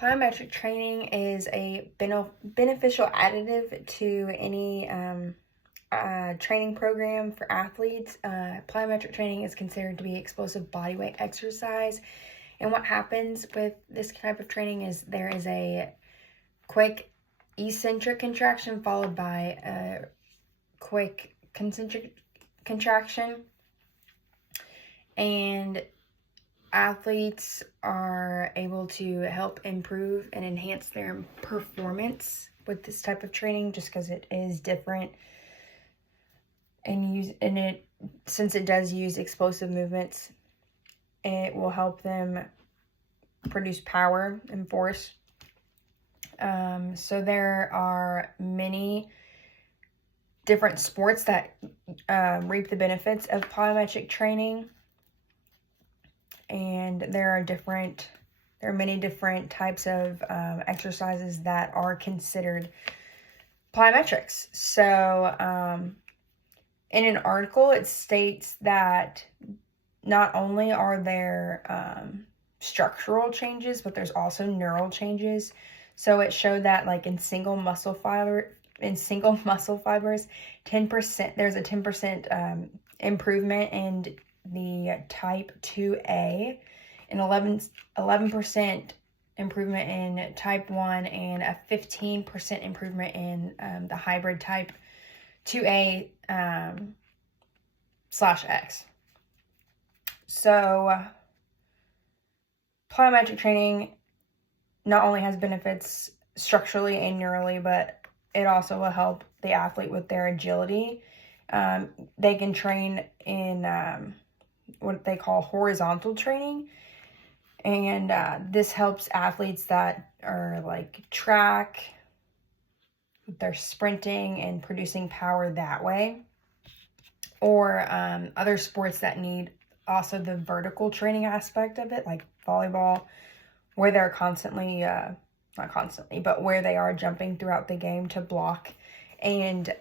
Plyometric training is a beneficial additive to any training program for athletes. Plyometric training is considered to be explosive bodyweight exercise. And what happens with this type of training is there is a quick eccentric contraction followed by a quick concentric contraction. And athletes are able to help improve and enhance their performance with this type of training just because it is different and since it does use explosive movements, it will help them produce power and force. So there are many different sports that reap the benefits of plyometric training. And there are many different types of exercises that are considered plyometrics. So in an article, it states that not only are there structural changes, but there's also neural changes. So it showed that like in single muscle fibers, 10% there's a 10% improvement in the type 2A, and 11% improvement in type 1, and a 15% improvement in the hybrid type 2A /X. So plyometric training not only has benefits structurally and neurally, but it also will help the athlete with their agility. They can train in what they call horizontal training, and this helps athletes that are like track, they're sprinting and producing power that way, or other sports that need also the vertical training aspect of it, like volleyball, where they're constantly not constantly, but where they are jumping throughout the game to block and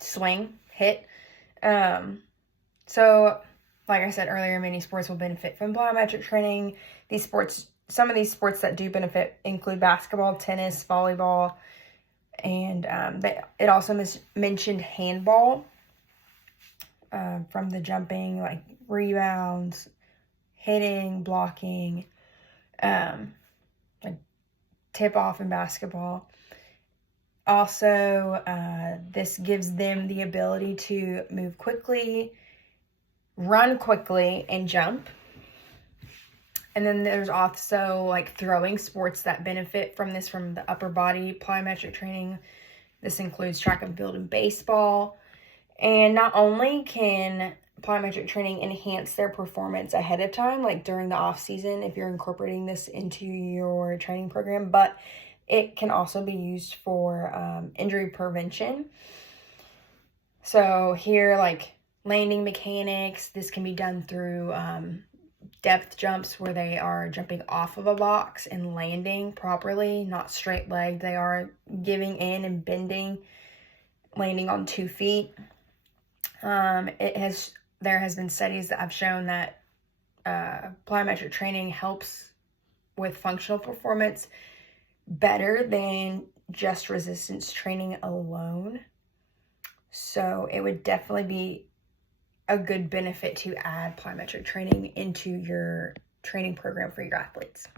swing, hit. So, like I said earlier, many sports will benefit from plyometric training. Some of these sports that do benefit include basketball, tennis, volleyball, and it also mentioned handball from the jumping, like rebounds, hitting, blocking, like tip off in basketball. Also, this gives them the ability to move quickly, run quickly, and jump. And then there's also like throwing sports that benefit from this from the upper body plyometric training. This includes track and field and baseball. And not only can plyometric training enhance their performance ahead of time, like during the off season, if you're incorporating this into your training program, but it can also be used for injury prevention. So here, like landing mechanics, this can be done through depth jumps where they are jumping off of a box and landing properly, not straight legged. They are giving in and bending, landing on 2 feet. There has been studies that have shown that plyometric training helps with functional performance better than just resistance training alone. So it would definitely be a good benefit to add plyometric training into your training program for your athletes.